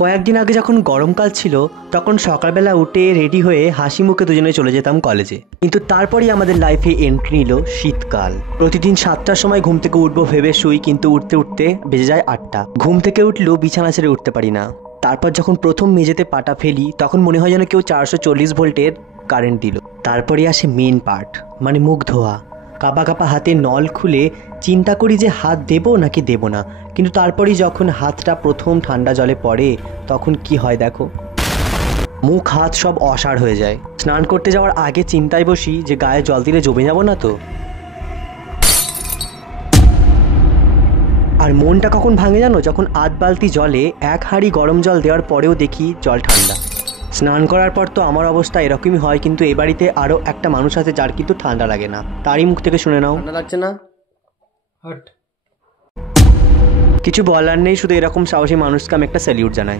কয়েকদিন আগে যখন গরমকাল ছিল তখন সকালবেলা উঠে রেডি হয়ে হাসি মুখে দুজনে চলে যেতাম কলেজে। কিন্তু তারপরই আমাদের লাইফে এন্ট্রি নিল শীতকাল। প্রতিদিন 7টার সময় ঘুম থেকে উঠবো ভেবে শুই, কিন্তু উঠতে উঠতে বেজে যায় 8টা। ঘুম থেকে উঠলেও বিছানা ছেড়ে উঠতে পারি না। তারপর যখন প্রথম মেঝেতে পাটা ফেলি তখন মনে হয় যেন কেউ 440 ভোল্টের কারেন্ট দিল। তারপরে আসে মেন পার্ট, মানে মুখ ধোয়া। কাঁপা কাঁপা হাতে নল খুলে চিন্তা করি যে হাত দেবো নাকি দেবো না, কিন্তু তারপরেই যখন হাতটা প্রথম ঠান্ডা জলে পড়ে তখন কি হয় দেখো, মুখ হাত সব অসাড় হয়ে যায়। স্নান করতে যাওয়ার আগে চিন্তায় বসি যে গায়ে জল দিলে জমে যাব না তো। আর মনটা কখন ভাঙে জানো, যখন আধ বালতি জলে 1 হাঁড়ি গরম জল দেওয়ার পরেও দেখি জল ঠান্ডা। স্নান করার পর তো আমার অবস্থা এরকমই হয়, কিন্তু এ বাড়িতে আরও একটা মানুষ আছে যার কিন্তু ঠান্ডা লাগে না। তারই মুখ থেকে শুনে নাও। ঠান্ডা লাগছে না? কিছু বলার নেই, শুধু এরকম সাহসী মানুষকে আমি একটা স্যালিউট জানাই।